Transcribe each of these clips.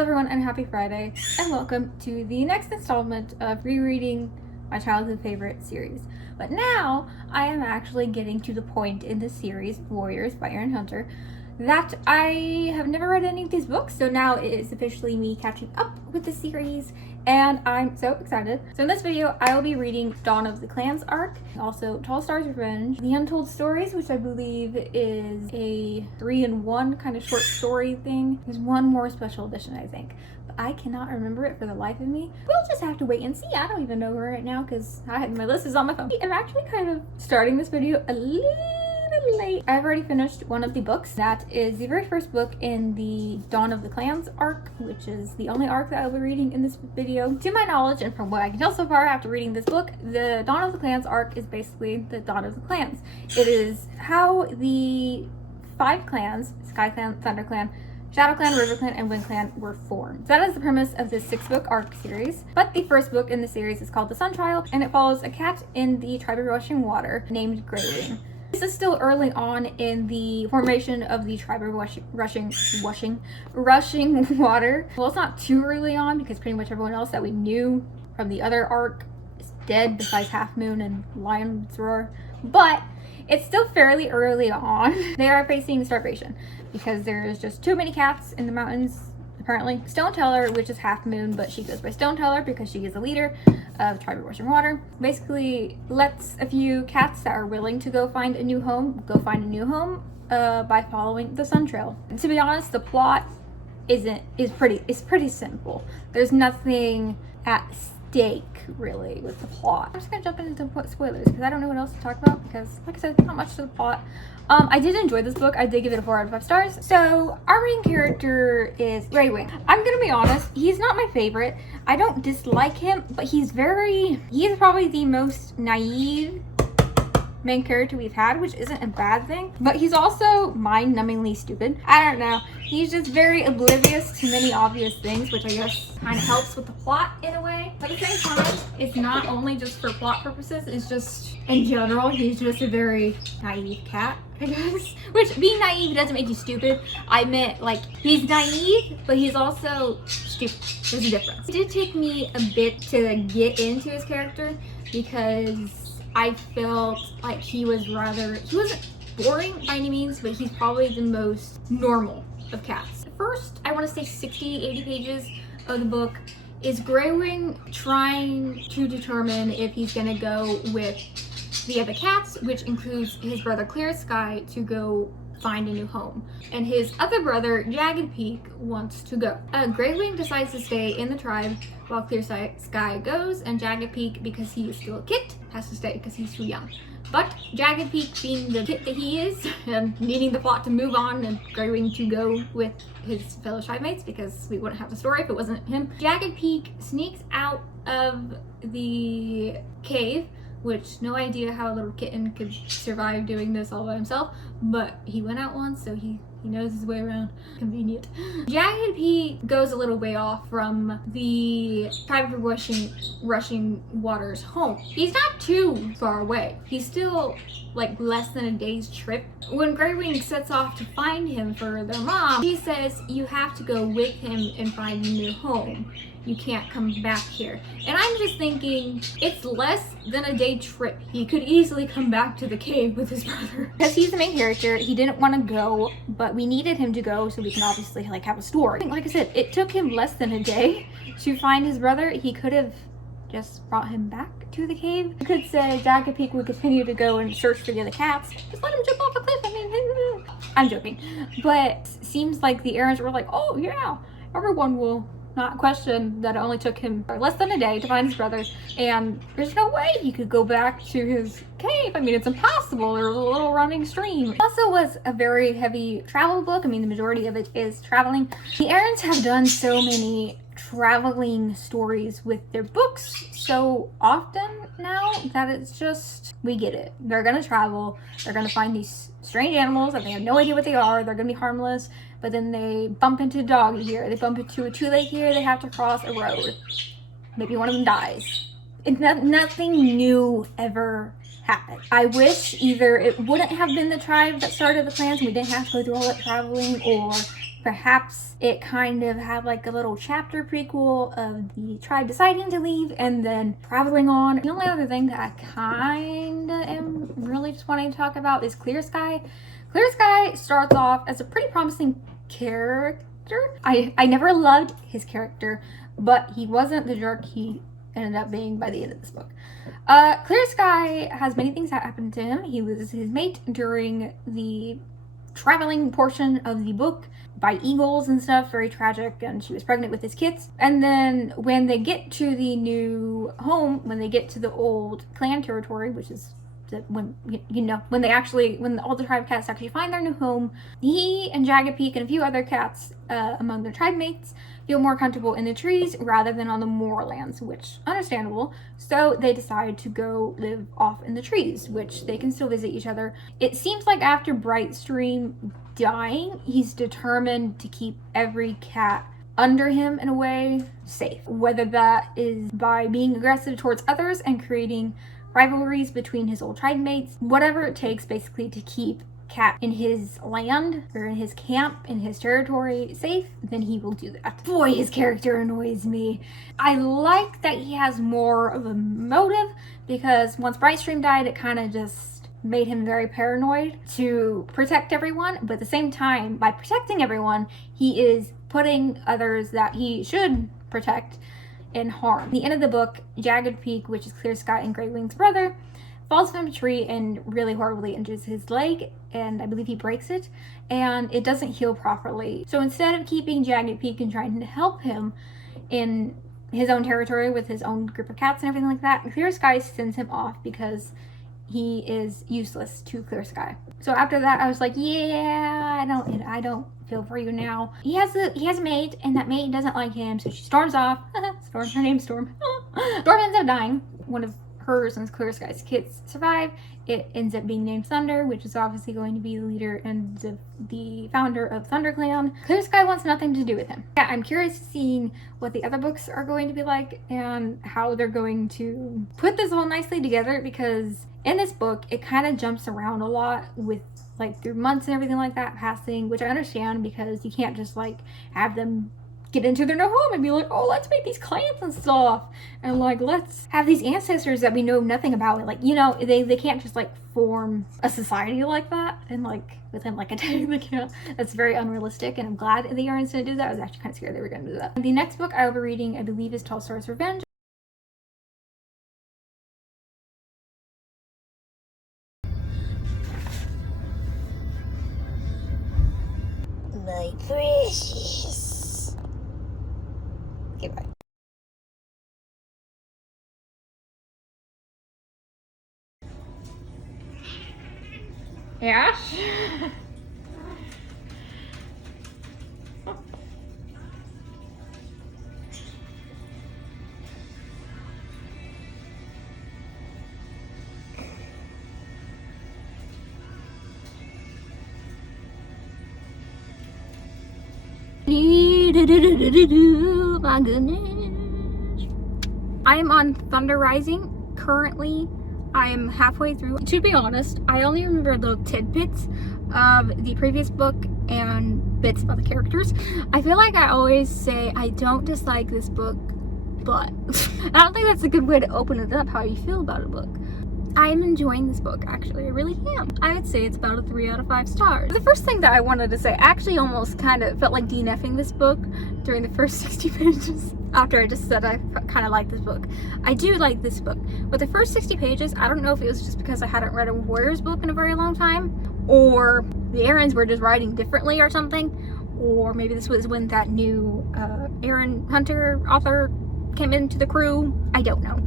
Hello everyone and happy Friday, and welcome to the next installment of rereading my childhood favorite series. But now I am actually getting to the point in the series, Warriors by Aaron Hunter, that I have never read any of these books, so now it is officially me catching up with the series, and I'm so excited. So in this video, I will be reading Dawn of the Clans arc, also Tall Stars Revenge, The Untold Stories, which I believe is a 3-in-1 kind of short story thing. There's one more special edition, I think, but I cannot remember it for the life of me. We'll just have to wait and see. I don't even know her right now because my list is on my phone. I'm actually kind of starting this video a little late. I've already finished one of the books. That is the very first book in the Dawn of the Clans arc, which is the only arc that I'll be reading in this video. To my knowledge, and from what I can tell so far after reading this book, the Dawn of the Clans arc is basically the Dawn of the Clans. It is how the 5 clans, Sky Clan, Thunder Clan, Shadow Clan, River Clan, and Wind Clan were formed. So that is the premise of this 6-book arc series. But the first book in the series is called The Sun Trial, and it follows a cat in the tribe of Rushing Water named Greywing. This is still early on in the formation of the tribe of Rushing Water. Well, it's not too early on because pretty much everyone else that we knew from the other arc is dead besides Half Moon and Lion's Roar. But it's still fairly early on. They are facing starvation because there's just too many cats in the mountains. Apparently, Stone Teller, which is Half Moon, but she goes by Stone Teller because she is the leader of Tribe of Rushing Water, basically lets a few cats that are willing to go find a new home by following the Sun Trail. And to be honest, the plot is pretty simple. There's nothing at stake really with the plot. I'm just gonna jump into spoilers because I don't know what else to talk about because, like I said, not much to the plot. I did enjoy this book. I did give it a 4 out of 5 stars. So our main character is Greywing. I'm gonna be honest, he's not my favorite. I don't dislike him, but he's probably the most naive main character we've had, which isn't a bad thing, but he's also mind-numbingly stupid. I don't know. He's just very oblivious to many obvious things, which I guess kind of helps with the plot in a way. But at the same time, it's not only just for plot purposes, it's just in general, he's just a very naive cat, I guess. Which, being naive doesn't make you stupid. I meant, like, he's naive, but he's also stupid. There's a difference. It did take me a bit to get into his character because I felt like he wasn't boring by any means, but he's probably the most normal of cats. The first, I want to say 60-80 pages of the book is Greywing trying to determine if he's going to go with the other cats, which includes his brother Clear Sky, to go find a new home. And his other brother, Jagged Peak, wants to go. Greywing decides to stay in the tribe while Clear Sky goes, and Jagged Peak, because he is still a kit, has to stay because he's too young. But Jagged Peak, being the kit that he is, and needing the plot to move on and Greywing to go with his fellow tribe mates because we wouldn't have the story if it wasn't him, Jagged Peak sneaks out of the cave, which no idea how a little kitten could survive doing this all by himself, but he went out once, so he knows his way around. Convenient. Jagged Peak goes a little way off from the tribe of Rushing Water's home. He's not too far away. He's still like less than a day's trip. When Greywing sets off to find him for their mom, he says, "You have to go with him and find a new home. You can't come back here." And I'm just thinking, it's less than a day trip. He could easily come back to the cave with his brother. Because he's the main character, he didn't want to go, but we needed him to go so we can obviously like have a story. Like I said, it took him less than a day to find his brother. He could have just brought him back to the cave. You could say Jagged Peak would continue to go and search for the other cats. Just let him jump off a cliff. I mean, I'm joking. But seems like the Aarons were like, oh yeah, everyone will not question that it only took him less than a day to find his brother, and there's no way he could go back to his cave. I mean, it's impossible. There was a little running stream. It also was a very heavy travel book. I mean, the majority of it is traveling. The Aarons have done so many traveling stories with their books so often now that it's just, we get it. They're gonna travel, they're gonna find these strange animals that they have no idea what they are, they're gonna be harmless, but then they bump into a dog here, they bump into a tree here, they have to cross a road. Maybe one of them dies. Nothing new ever happened. I wish either it wouldn't have been the tribe that started the clans and we didn't have to go through all that traveling, or Perhaps it kind of had like a little chapter prequel of the tribe deciding to leave and then traveling on. The only other thing that I kind of am really just wanting to talk about is Clear Sky. Clear Sky starts off as a pretty promising character. I never loved his character, but he wasn't the jerk he ended up being by the end of this book. Clear Sky has many things that happened to him. He loses his mate during the traveling portion of the book by eagles and stuff, very tragic, and she was pregnant with his kids. And then when they get to the new home, when they get to the old clan territory, which is when all the tribe cats actually find their new home, he and Jagged Peak and a few other cats among their tribe mates feel more comfortable in the trees rather than on the moorlands, which understandable. So they decide to go live off in the trees, which they can still visit each other. It seems like after Brightstream dying, he's determined to keep every cat under him in a way safe, whether that is by being aggressive towards others and creating rivalries between his old tribe mates, whatever it takes basically to keep Cat in his land or in his camp, in his territory safe, then he will do that. Boy, his character annoys me. I like that he has more of a motive, because once Brightstream died, it kind of just made him very paranoid to protect everyone, but at the same time, by protecting everyone, he is putting others that he should protect in harm. At the end of the book, Jagged Peak, which is Clear Sky and Grey Wing's brother, falls from a tree and really horribly injures his leg, and I believe he breaks it, and it doesn't heal properly. So instead of keeping Jagged Peak and trying to help him in his own territory with his own group of cats and everything like that, Clear Sky sends him off because he is useless to Clear Sky. So after that, I was like, yeah, I don't feel for you now. He has a mate, and that mate doesn't like him, so she storms off. Storm, her name's Storm. Storm ends up dying. One of hers and Clear Sky's kids survive. It ends up being named Thunder, which is obviously going to be the leader and the founder of ThunderClan. Clear Sky wants nothing to do with him. Yeah, I'm curious to see what the other books are going to be like and how they're going to put this all nicely together, because in this book, it kind of jumps around a lot with like through months and everything like that passing, which I understand because you can't just like have them get into their new home and be like, oh, let's make these clans and stuff, and like let's have these ancestors that we know nothing about, and like, you know, they can't just like form a society like that and like within like a day. They can't. That's very unrealistic, and I'm glad the Arians didn't do that. I was actually kind of scared they were going to do that. The next book I will be reading, I believe, is Tall Stars Revenge. My precious. Goodbye. Yeah. My goodness. I am on Thunder Rising currently. I am halfway through. To be honest, I only remember little tidbits of the previous book and bits about the characters. I feel like I always say I don't dislike this book, but I don't think that's a good way to open it up, how you feel about a book. I'm enjoying this book, actually. I really am. I would say it's about a 3 out of 5 stars. The first thing that I wanted to say, I actually almost kind of felt like DNFing this book during the first 60 pages. After I just said I kind of like this book. I do like this book. But the first 60 pages, I don't know if it was just because I hadn't read a Warriors book in a very long time, or the Arians were just writing differently or something, or maybe this was when that new Aaron Hunter author came into the crew. I don't know.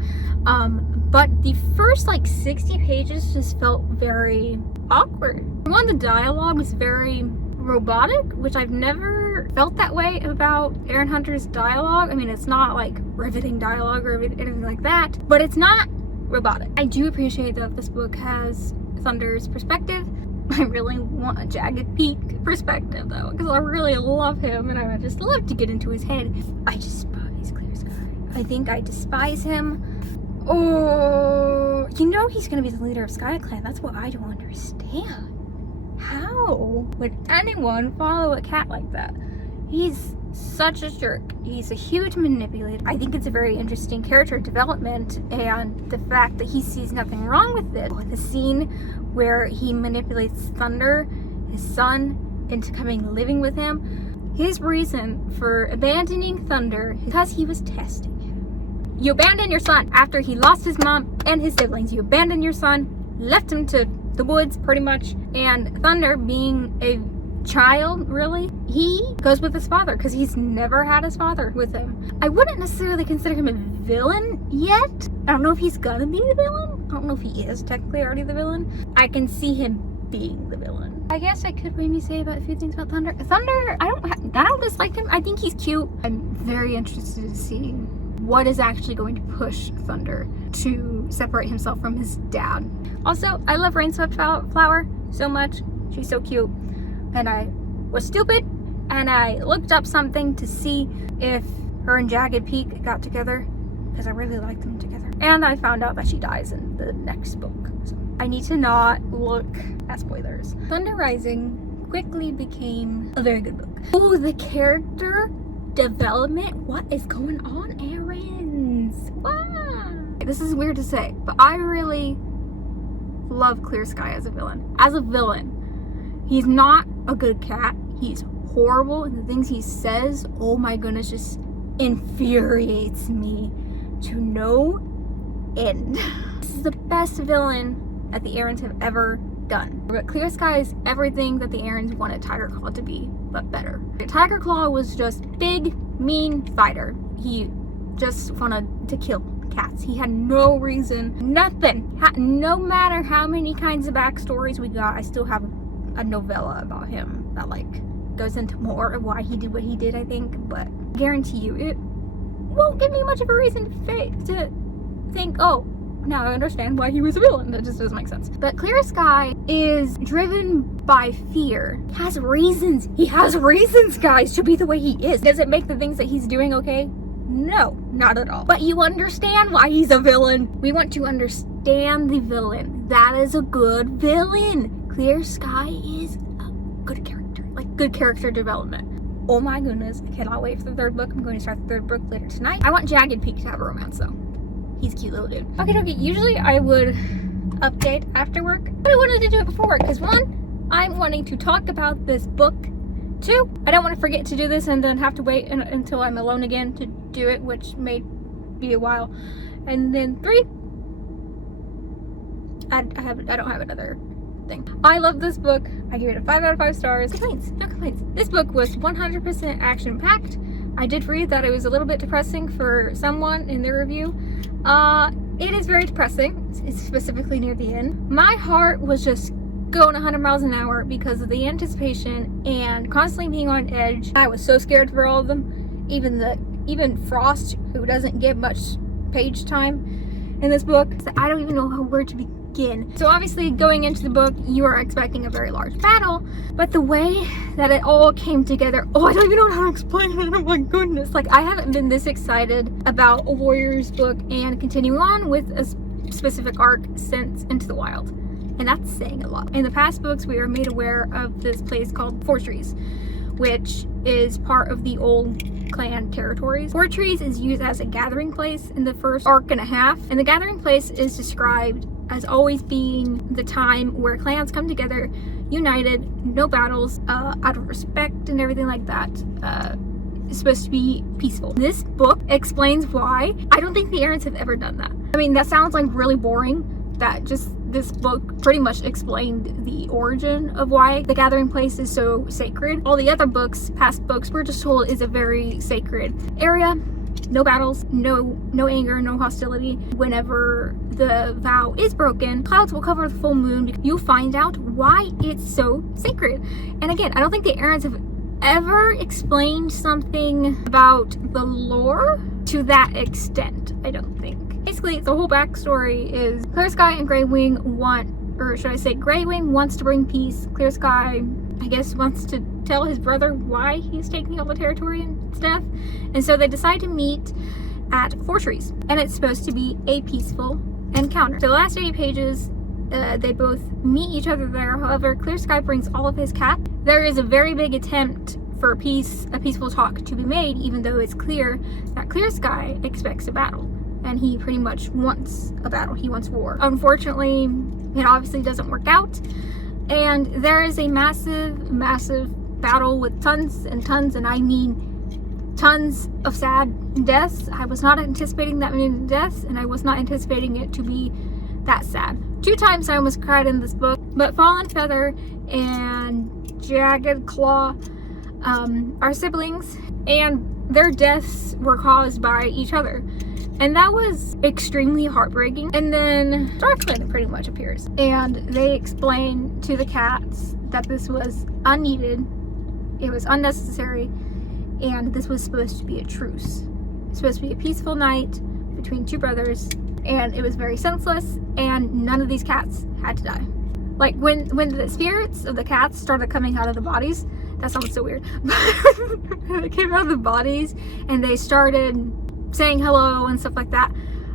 But the first like 60 pages just felt very awkward. One, the dialogue was very robotic, which I've never felt that way about Aaron Hunter's dialogue. I mean, it's not like riveting dialogue or anything like that, but it's not robotic. I do appreciate that this book has Thunder's perspective. I really want a Jagged Peak perspective though, because I really love him and I would just love to get into his head. I despise Clear Sky. I think I despise him. Oh, you know he's gonna be the leader of Sky Clan. That's what I don't understand. How no. Would anyone follow a cat like that? He's such a jerk. He's a huge manipulator. I think it's a very interesting character development, and the fact that he sees nothing wrong with it. The scene where he manipulates Thunder, his son, into coming living with him. His reason for abandoning Thunder is because he was testing him. You abandon your son after he lost his mom and his siblings. You abandon your son, left him to the woods pretty much, and Thunder, being a child, really, he goes with his father because he's never had his father with him. I wouldn't necessarily consider him a villain yet. I don't know if he's gonna be the villain. I don't know if he is technically already the villain. I can see him being the villain. I guess I could maybe say about a few things about Thunder. Thunder, I don't dislike him. I think he's cute. I'm very interested to see what is actually going to push Thunder to separate himself from his dad. Also, I love Rainswept Flower so much. She's so cute. And I was stupid, and I looked up something to see if her and Jagged Peak got together, because I really liked them together. And I found out that she dies in the next book. So I need to not look at spoilers. Thunder Rising quickly became a very good book. Oh, the character development. What is going on, Aarons? Wow. This is weird to say, but I really love Clear Sky as a villain. As a villain, he's not a good cat. He's horrible, and the things he says, oh my goodness, just infuriates me to no end. This is the best villain that the Aarons have ever done. But Clear Sky is everything that the Aarons wanted Tiger Claw to be, but better. Tiger Claw was just big, mean fighter. He just wanted to kill cats. He had no reason, nothing. No matter how many kinds of backstories we got, I still have a novella about him that like goes into more of why he did what he did, I think, but I guarantee you it won't give me much of a reason to think, oh, now I understand why he was a villain. That just doesn't make sense. But Clear Sky is driven by fear. He has reasons. He has reasons, guys, to be the way he is. Does it make the things that he's doing okay? No, not at all. But you understand why he's a villain. We want to understand the villain. That is a good villain. Clear Sky is a good character, like good character development. Oh my goodness, I cannot wait for the third book. I'm going to start the third book later tonight. I want Jagged Peak to have a romance though. He's a cute little dude. Okay, usually I would update after work, but I wanted to do it before work because one, I'm wanting to talk about this book. Two, I don't want to forget to do this and then have to wait until I'm alone again to do it, which may be a while. And then three, I don't have another thing. I love this book. I give it a 5 out of 5 stars. Complaints, no complaints. This book was 100% action packed. I did read that it was a little bit depressing for someone in their review. It is very depressing, it's specifically near the end. My heart was just going 100 miles an hour because of the anticipation and constantly being on edge. I was so scared for all of them. Even Frost, who doesn't get much page time in this book. I don't even know where to begin. So obviously going into the book, you are expecting a very large battle, but the way that it all came together, oh, I don't even know how to explain it. Oh my goodness. Like, I haven't been this excited about a Warriors book and continuing on with a specific arc since Into the Wild. And that's saying a lot. In the past books, we are made aware of this place called Fortress, which is part of the old clan territories. Fortress is used as a gathering place in the first arc and a half, and the gathering place is described as always being the time where clans come together, united, no battles, out of respect and everything like that. It's supposed to be peaceful. This book explains why. I don't think the Aarons have ever done that. I mean, that sounds like really boring. That just this book pretty much explained the origin of why the gathering place is so sacred. All the other books, past books, we're just told is a very sacred area. No battles, no anger, no hostility. Whenever the vow is broken, clouds will cover the full moon. You'll find out why it's so sacred. And again, I don't think the Aarons have ever explained something about the lore to that extent. I don't think. Basically, the whole backstory is Clear Sky and Greywing Greywing wants to bring peace. Clear Sky, I guess, wants to tell his brother why he's taking all the territory and stuff. And so they decide to meet at Fortress. And it's supposed to be a peaceful encounter. So the last 80 pages they both meet each other there. However, Clear Sky brings all of his cats. There is a very big attempt for a peaceful talk to be made, even though it's clear that Clear Sky expects a battle. And he pretty much wants a battle. He wants war. Unfortunately, it obviously doesn't work out. And there is a massive, massive battle with tons and tons, and I mean tons of sad deaths. I was not anticipating that many deaths, and I was not anticipating it to be that sad. 2 times I almost cried in this book, but Fallen Feather and Jagged Claw are siblings, and their deaths were caused by each other. And that was extremely heartbreaking. And then StarClan pretty much appears, and they explain to the cats that this was unneeded, it was unnecessary, and this was supposed to be a truce. It's supposed to be a peaceful night between 2 brothers, and it was very senseless, and none of these cats had to die. Like when the spirits of the cats started coming out of the bodies, that sounds so weird. They came out of the bodies and they started saying hello and stuff like that.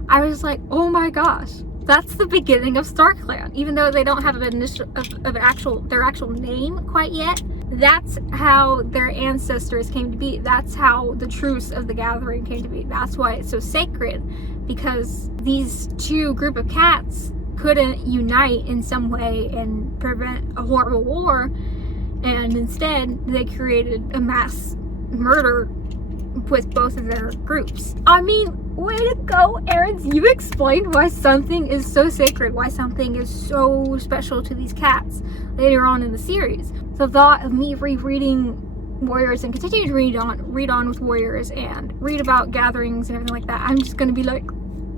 I was like, oh my gosh, that's the beginning of StarClan. Even though they don't have their actual name quite yet, that's how their ancestors came to be. That's how the truce of the gathering came to be. That's why it's so sacred, because these 2 group of cats couldn't unite in some way and prevent a horrible war, and instead they created a mass murder with both of their groups. I mean, way to go, Aarons. You explained why something is so sacred, why something is so special to these cats later on in the series. The thought of me rereading Warriors and continue to read on with Warriors and read about gatherings and everything like that, I'm just gonna be like,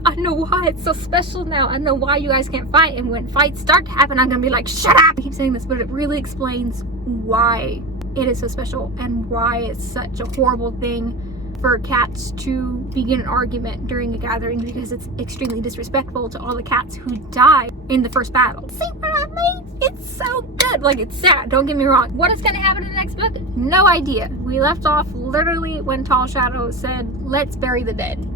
I know why it's so special now. I know why you guys can't fight, and when fights start to happen, I'm gonna be like, shut up! I keep saying this, but it really explains why it is so special and why it's such a horrible thing for cats to begin an argument during a gathering, because it's extremely disrespectful to all the cats who died in the first battle. See what I mean? It's so good. Like, it's sad, don't get me wrong. What is going to happen in the next book? No idea. We left off literally when Tall Shadow said, let's bury the dead.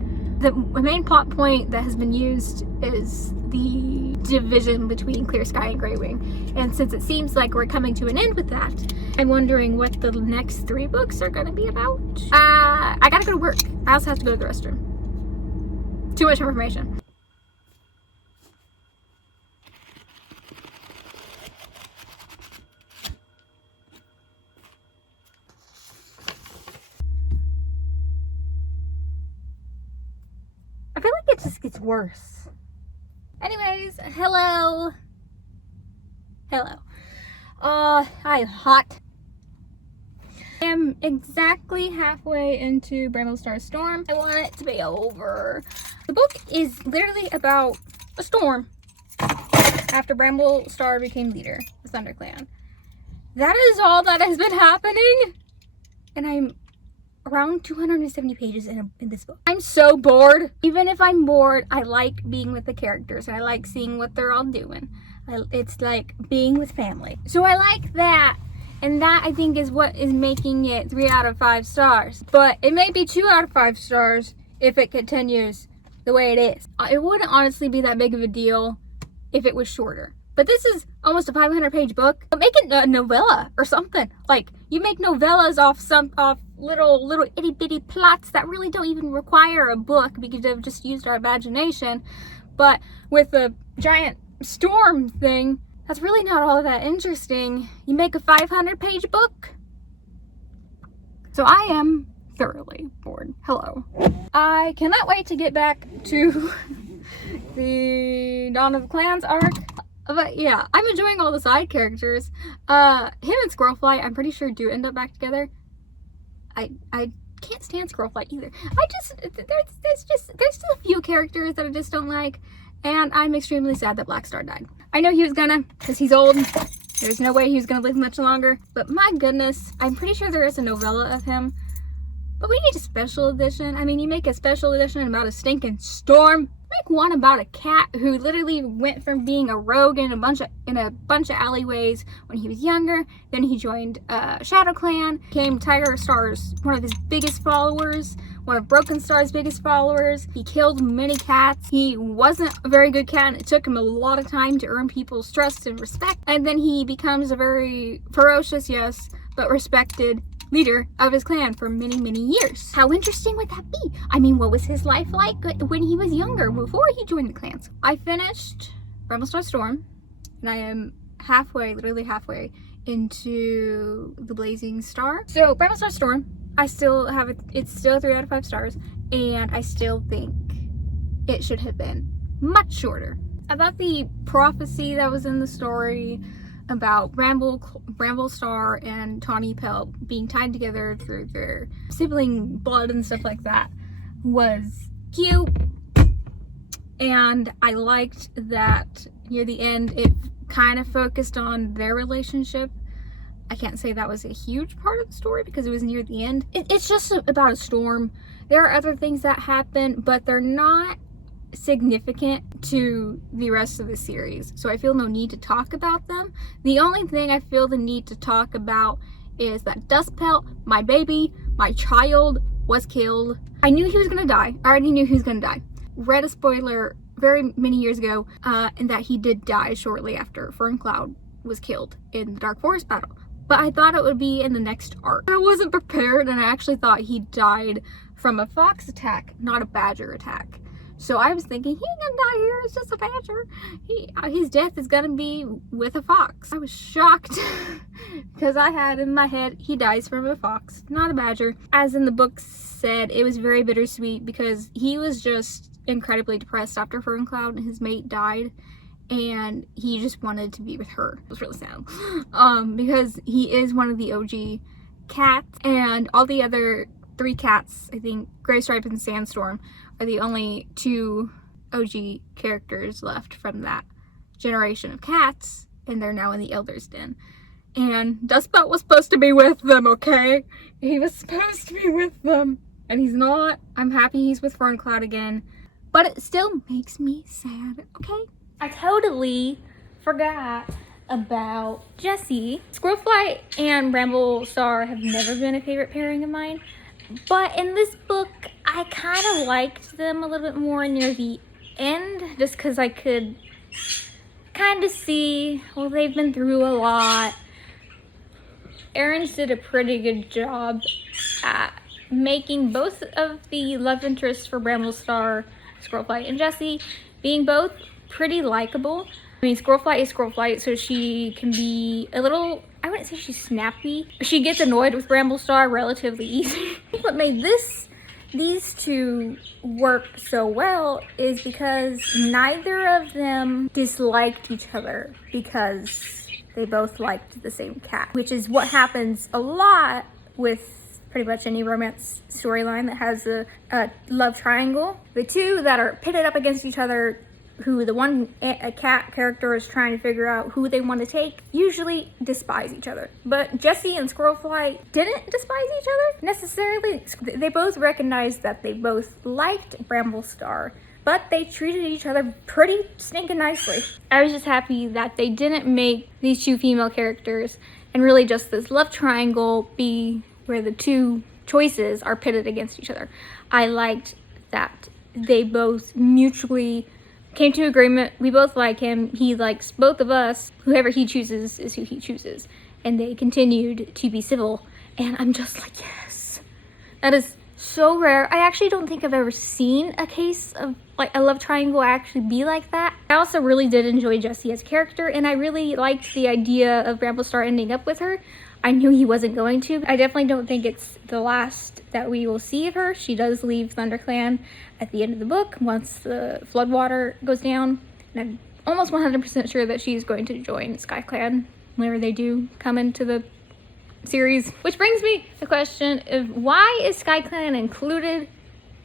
The main plot point that has been used is the division between Clear Sky and Grey Wing. And since it seems like we're coming to an end with that, I'm wondering what the next 3 books are going to be about. I gotta go to work. I also have to go to the restroom. Too much information. I feel like it just gets worse. Anyways, hello. I'm hot. I am exactly halfway into Bramble Star Storm. I want it to be over. The book is literally about a storm after Bramble Star became leader of ThunderClan. That is all that has been happening. And I'm around 270 pages in this book. I'm so bored. Even if I'm bored, I like being with the characters. I like seeing what they're all doing. It's like being with family. So I like that. And that, I think, is what is making it 3 out of 5 stars. But it may be 2 out of 5 stars if it continues the way it is. It wouldn't honestly be that big of a deal if it was shorter. But this is almost a 500-page book. Make it a novella or something. Like, you make novellas off little itty-bitty plots that really don't even require a book because they've just used our imagination. But with the giant storm thing, that's really not all that interesting. You make a 500-page book. So I am thoroughly bored. Hello. I cannot wait to get back to the Dawn of the Clans arc. But yeah, I'm enjoying all the side characters. Him and Squirrelfly, I'm pretty sure, do end up back together. I can't stand Squirrelfly either. There's just a few characters that I just don't like, and I'm extremely sad that Black Star died. I know he was gonna, because he's old. There's no way he was gonna live much longer. But my goodness, I'm pretty sure there is a novella of him. But we need a special edition. I mean, you make a special edition about a stinking storm. Make one about a cat who literally went from being a rogue in a bunch of alleyways when he was younger. Then he joined Shadow Clan, became Tiger Star's one of his biggest followers, one of Broken Star's biggest followers. He killed many cats. He wasn't a very good cat, and it took him a lot of time to earn people's trust and respect. And then he becomes a very ferocious, yes, but respected leader of his clan for many, many years. How interesting would that be? I mean, what was his life like when he was younger, before he joined the clans? I finished Bramblestar Storm, and I am halfway, literally halfway, into the Blazing Star. So Bramblestar Storm, I still have it, it's still 3 out of 5 stars, and I still think it should have been much shorter. About the prophecy that was in the story about Bramblestar and Tawny Pelt being tied together through their sibling blood and stuff like that was cute, and I liked that near the end it kind of focused on their relationship. I can't say that was a huge part of the story because it was near the end. It's just about a storm. There are other things that happen, but they're not significant to the rest of the series, so I feel no need to talk about them. The only thing I feel the need to talk about is that Dustpelt, my baby, my child, was killed. I knew he was gonna die. I already knew he was gonna die. Read a spoiler very many years ago, and that he did die shortly after Ferncloud was killed in the Dark Forest battle. But I thought it would be in the next arc. I wasn't prepared, and I actually thought he died from a fox attack, not a badger attack. So I was thinking, he ain't gonna die here, it's just a badger. His death is gonna be with a fox. I was shocked because I had in my head, he dies from a fox, not a badger. As in the book said, it was very bittersweet because he was just incredibly depressed after Ferncloud and his mate died, and he just wanted to be with her. It was really sad. Because he is one of the OG cats, and all the other 3 cats, I think Graystripe and Sandstorm, are the only 2 OG characters left from that generation of cats, and they're now in the Elder's Den. And Dustpelt was supposed to be with them, okay? He was supposed to be with them, and he's not. I'm happy he's with Ferncloud again, but it still makes me sad, okay? I totally forgot about Jessie. Squirrelflight and Bramblestar have never been a favorite pairing of mine, but in this book, I kind of liked them a little bit more near the end, just because I could kind of see, well, they've been through a lot. Aaron's did a pretty good job at making both of the love interests for Bramblestar, Squirrelflight, and Jessie being both pretty likable. I mean, Squirrelflight is Squirrelflight, so she can be a little, I wouldn't say she's snappy. She gets annoyed with Bramblestar relatively easy. What made these 2 work so well is because neither of them disliked each other because they both liked the same cat, which is what happens a lot with pretty much any romance storyline that has a love triangle. The 2 that are pitted up against each other, who the one a cat character is trying to figure out who they want to take, usually despise each other. But Jessie and Squirrelflight didn't despise each other necessarily. They both recognized that they both liked Bramblestar, but they treated each other pretty stinking nicely. I was just happy that they didn't make these 2 female characters and really just this love triangle be where the 2 choices are pitted against each other. I liked that they both mutually came to agreement. We both like him. He likes both of us. Whoever he chooses is who he chooses. And they continued to be civil. And I'm just like, yes. That is so rare. I actually don't think I've ever seen a case of like a love triangle actually be like that. I also really did enjoy Jessie as a character, and I really liked the idea of Bramblestar ending up with her. I knew he wasn't going to. I definitely don't think it's the last that we will see of her. She does leave ThunderClan at the end of the book once the floodwater goes down. And I'm almost 100% sure that she's going to join SkyClan whenever they do come into the series. Which brings me to the question of why is SkyClan included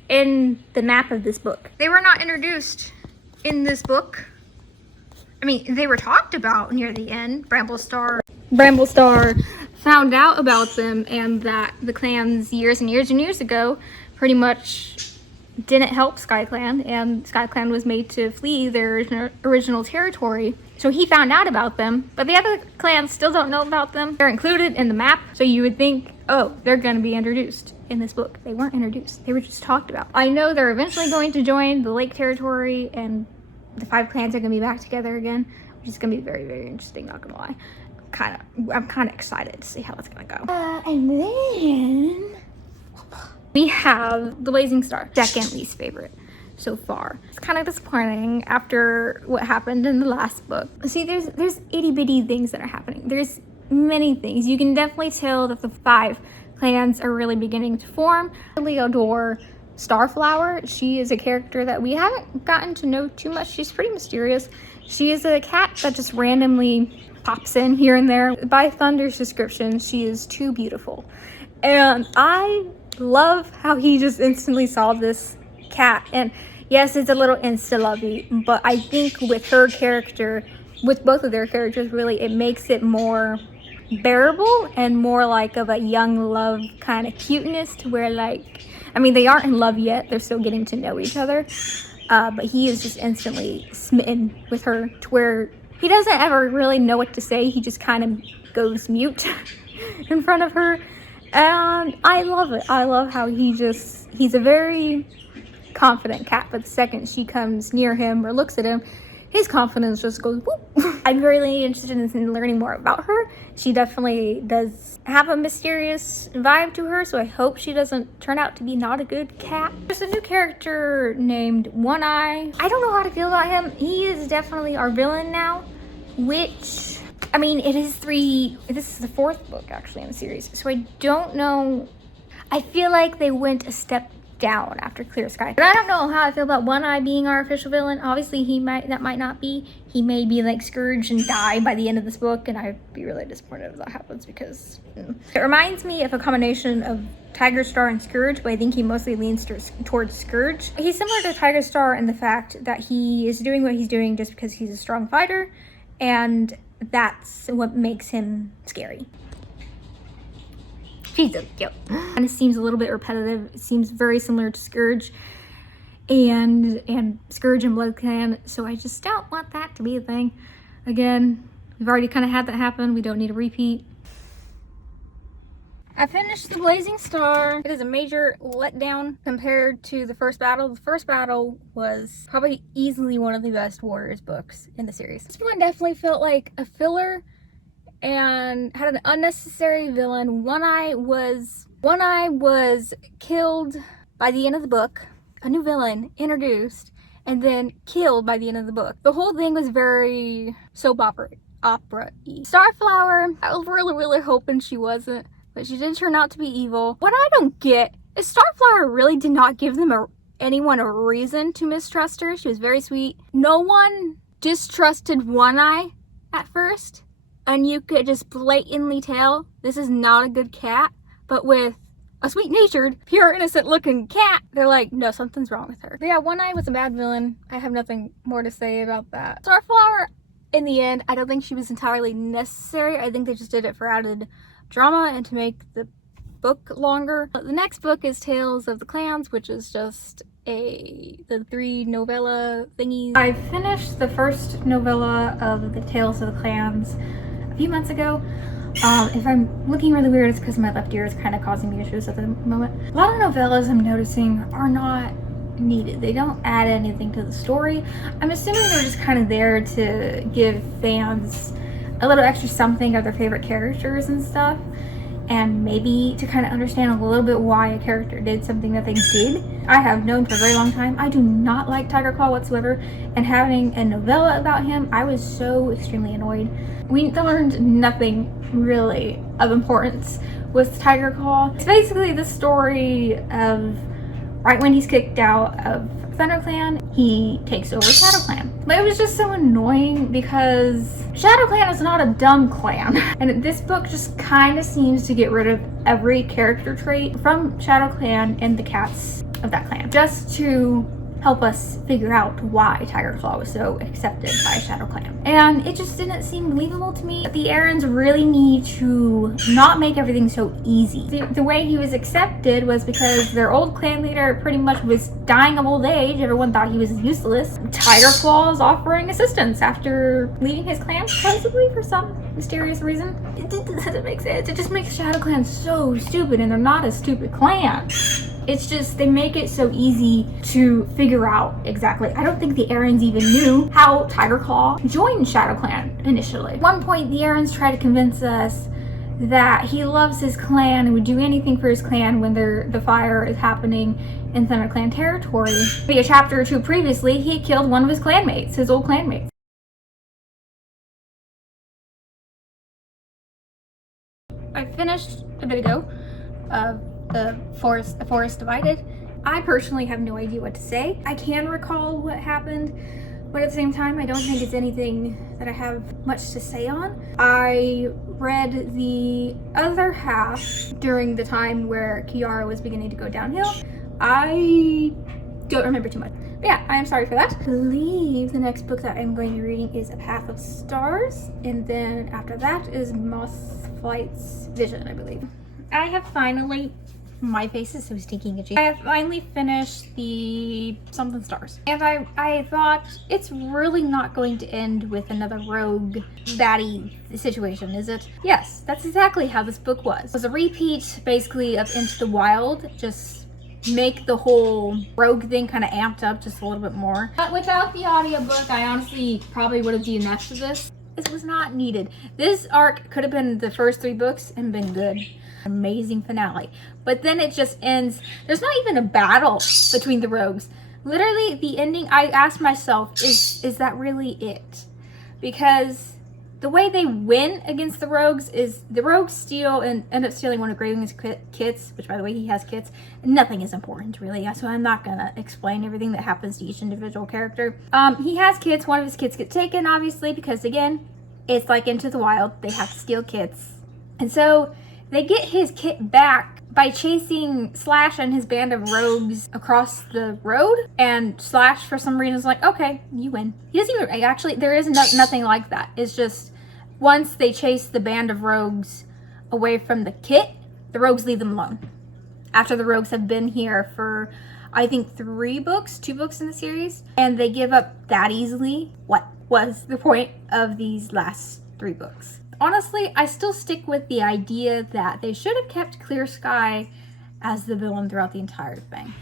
in the map of this book? They were not introduced in this book. I mean, they were talked about near the end. Bramblestar found out about them, and that the clans years and years and years ago pretty much didn't help SkyClan, and SkyClan was made to flee their original territory. So he found out about them, but the other clans still don't know about them. They're included in the map, so you would think, oh, they're going to be introduced in this book. They weren't introduced. They were just talked about. I know they're eventually going to join the Lake Territory, and the 5 clans are going to be back together again, which is going to be very, very interesting, not going to lie. I'm kind of excited to see how it's going to go. And then we have the Blazing Star, second least favorite so far. It's kind of disappointing after what happened in the last book. See, there's itty bitty things that are happening. There's many things. You can definitely tell that the 5 clans are really beginning to form. I really adore Starflower. She is a character that we haven't gotten to know too much. She's pretty mysterious. She is a cat that just randomly pops in here and there. By Thunder's description, she is too beautiful. And I love how he just instantly saw this cat. And yes, it's a little insta-lovey, but I think with her character, with both of their characters, really, it makes it more bearable and more like of a young love kind of cuteness, to where, like, I mean, they aren't in love yet, they're still getting to know each other, but he is just instantly smitten with her, to where he doesn't ever really know what to say. He just kind of goes mute in front of her, and I love it. I love how he's a very confident cat, but the second she comes near him or looks at him, his confidence just goes whoop. I'm really interested in learning more about her. She definitely does have a mysterious vibe to her, so I hope she doesn't turn out to be not a good cat. There's a new character named One Eye. I don't know how to feel about him. He is definitely our villain now, which, I mean, this is the 4th book actually in the series, so I don't know. I feel like they went a step down after Clear Sky. But I don't know how I feel about One Eye being our official villain. Obviously, that might not be. He may be like Scourge and die by the end of this book, and I'd be really disappointed if that happens, because it reminds me of a combination of Tiger Star and Scourge, but I think he mostly leans towards Scourge. He's similar to Tiger Star in the fact that he is doing what he's doing just because he's a strong fighter, and that's what makes him scary. She's so cute. And it seems a little bit repetitive. It seems very similar to Scourge and Scourge and Blood Clan, so I just don't want that to be a thing. Again, we've already kind of had that happen. We don't need a repeat. I finished the Blazing Star. It is a major letdown compared to the first battle. The first battle was probably easily one of the best Warriors books in the series. This one definitely felt like a filler and had an unnecessary villain. One Eye was killed by the end of the book. A new villain introduced and then killed by the end of the book. The whole thing was very soap opera-y. Starflower, I was really hoping she wasn't, but she did turn out to be evil. What I don't get is Starflower really did not give anyone a reason to mistrust her. She was very sweet. No one distrusted One Eye at first, and you could just blatantly tell this is not a good cat. But with a sweet-natured, pure, innocent-looking cat, they're like, no, something's wrong with her. But yeah, One Eye was a bad villain. I have nothing more to say about that. Starflower, in the end, I don't think she was entirely necessary. I think they just did it for added drama and to make the book longer. But the next book is Tales of the Clans, which is just the 3 novella thingies. I finished the first novella of the Tales of the Clans a few months ago. If I'm looking really weird, it's because my left ear is kind of causing me issues at the moment. A lot of novellas I'm noticing are not needed. They don't add anything to the story. I'm assuming they're just kind of there to give fans a little extra something of their favorite characters and stuff, and maybe to kind of understand a little bit why a character did something that they did. I have known for a very long time I do not like Tiger Claw whatsoever, and having a novella about him, I was so extremely annoyed. We learned nothing really of importance with Tiger Claw. It's basically the story of right when he's kicked out of ThunderClan, he takes over ShadowClan. But it was just so annoying because ShadowClan is not a dumb clan. And this book just kind of seems to get rid of every character trait from ShadowClan and the cats of that clan, just to help us figure out why Tiger Claw was so accepted by Shadow Clan. And it just didn't seem believable to me. The Aarons really need to not make everything so easy. The way he was accepted was because their old clan leader pretty much was dying of old age. Everyone thought he was useless. Tiger Claw is offering assistance after leaving his clan, supposedly for some mysterious reason. It doesn't make sense. It just makes Shadow Clan so stupid, and they're not a stupid clan. It's just, they make it so easy to figure out exactly. I don't think the Aarons even knew how Tiger Claw joined Shadow Clan initially. At one point, the Aarons try to convince us that he loves his clan and would do anything for his clan when the fire is happening in Thunder Clan territory. Maybe a chapter or two previously, he killed one of his clanmates, his old clanmates. I finished a bit ago of the Forest Divided. I personally have no idea what to say. I can recall what happened, but at the same time, I don't think it's anything that I have much to say on. I read the other half during the time where Kiara was beginning to go downhill. I don't remember too much. But yeah, I am sorry for that. I believe the next book that I'm going to be reading is A Path of Stars, and then after that is Moss Flight's Vision, I believe. I have finally, my face is so stinking itchy. I have finally finished the Something Stars. And I thought, it's really not going to end with another rogue baddie situation, is it? Yes, that's exactly how this book was. It was a repeat, basically, of Into the Wild, just make the whole rogue thing kind of amped up just a little bit more. But without the audiobook, I honestly probably would have DNF'd this. This was not needed. This arc could have been the first 3 books and been good. Amazing finale. But then it just ends. There's not even a battle between the rogues. Literally, the ending, I asked myself, is that really it? Because the way they win against the rogues is the rogues steal and end up stealing one of Graven's kits, which by the way, he has kits. Nothing is important, really, so I'm not gonna explain everything that happens to each individual character. He has kits. One of his kits get taken, obviously, because again, it's like Into the Wild. They have to steal kits. And so they get his kit back by chasing Slash and his band of rogues across the road, and Slash for some reason is like, okay, you win. He doesn't even, actually, there is nothing like that. It's just, once they chase the band of rogues away from the kit, the rogues leave them alone. After the rogues have been here for, I think, 2 books in the series, and they give up that easily. What was the point of these last 3 books? Honestly, I still stick with the idea that they should have kept Clear Sky as the villain throughout the entire thing.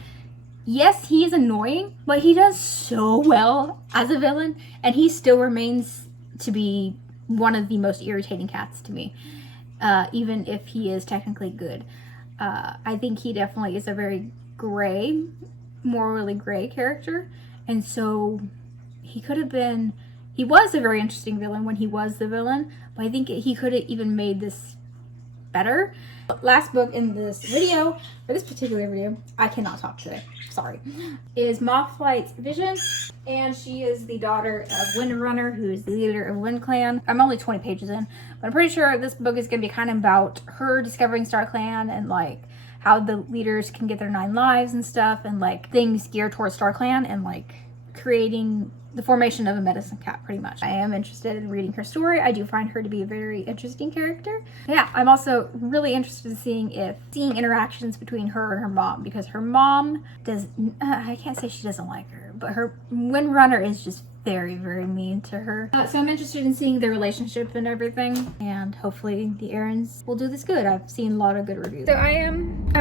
Yes, he is annoying, but he does so well as a villain, and he still remains to be one of the most irritating cats to me, even if he is technically good. I think he definitely is a very gray, morally gray character, and so he could have been... He was a very interesting villain when he was the villain, but I think he could have even made this better. Last book in this video, for this particular video, I cannot talk today, sorry, is Moth Flight's Vision, and she is the daughter of Windrunner, who is the leader of Wind Clan. I'm only 20 pages in, but I'm pretty sure this book is going to be kind of about her discovering Star Clan and like how the leaders can get their 9 lives and stuff, and like things geared towards Star Clan and like creating the formation of a medicine cat, pretty much. I am interested in reading her story. I do find her to be a very interesting character. Yeah, I'm also really interested in seeing interactions between her and her mom, because her mom does, I can't say she doesn't like her, but her Windrunner is just very, very mean to her. So I'm interested in seeing their relationship and everything, and hopefully the Aarons will do this good. I've seen a lot of good reviews. So I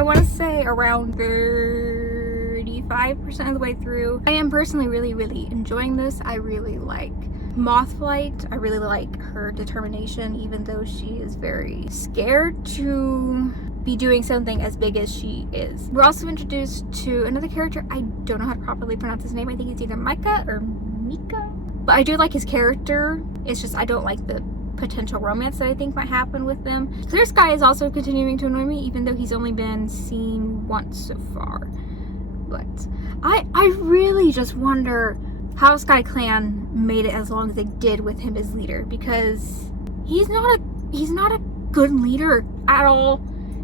want to say around 35% of the way through. I am personally really, really enjoying this. I really like Mothflight. I really like her determination, even though she is very scared to be doing something as big as she is. We're also introduced to another character. I don't know how to properly pronounce his name. I think it's either Micah or Mika. But I do like his character. It's just I don't like the potential romance that I think might happen with them. Clear Sky is also continuing to annoy me, even though he's only been seen once so far. But I really just wonder how Sky Clan made it as long as they did with him as leader, because he's not a good leader at all.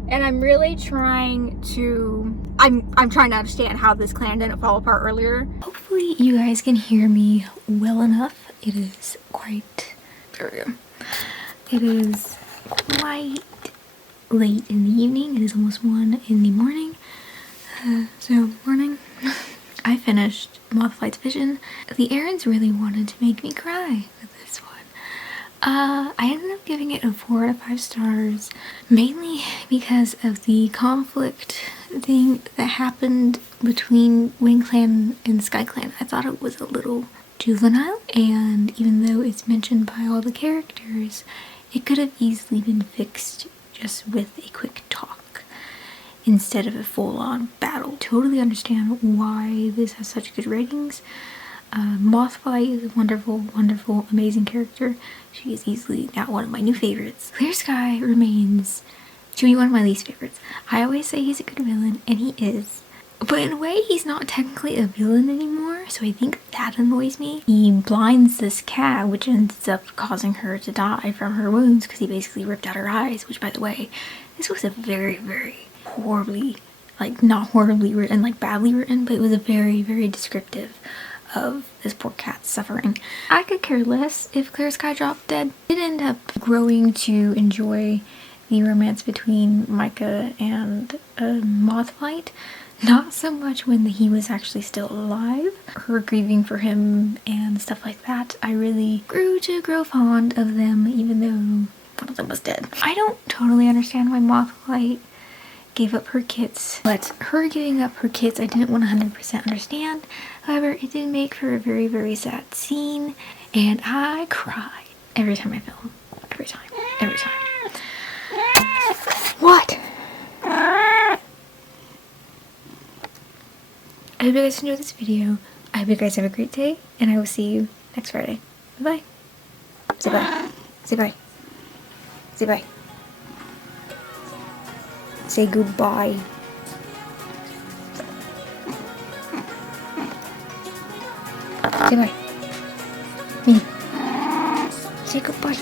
And I'm really trying to, I'm I'm trying to understand how this clan didn't fall apart earlier. Hopefully you guys can hear me well enough. It is quite, there we go. It is quite late in the evening. It is almost 1 in the morning. So morning. I finished Mothflight's Vision. The errands really wanted to make me cry with this one. I ended up giving it a 4 out of 5 stars, mainly because of the conflict thing that happened between Wing Clan and Sky Clan. I thought it was a little juvenile, and even though it's mentioned by all the characters, it could have easily been fixed just with a quick talk instead of a full-on battle. Totally understand why this has such good ratings. Mothflight is a wonderful, wonderful, amazing character. She is easily now one of my new favorites. Clear Sky remains to be one of my least favorites. I always say he's a good villain, and he is. But in a way, he's not technically a villain anymore, so I think that annoys me. He blinds this cat, which ends up causing her to die from her wounds because he basically ripped out her eyes, which, by the way, this was a very, very horribly, like, not horribly written, like badly written, but it was a very, very descriptive of this poor cat's suffering. I could care less if Clear Sky dropped dead. I did end up growing to enjoy the romance between Micah and Mothflight. Not so much when he was actually still alive. Her grieving for him and stuff like that. I really grew to grow fond of them even though one of them was dead. I don't totally understand why Mothflight gave up her kits, but her giving up her kits I didn't 100% understand. However, it did make for a very, very sad scene, and I cry every time I film. Every time. Every time. What? I hope you guys enjoyed this video. I hope you guys have a great day, and I will see you next Friday. Bye-bye. Say bye. Say bye. Say bye. Say goodbye. Say bye. Me. Say goodbye.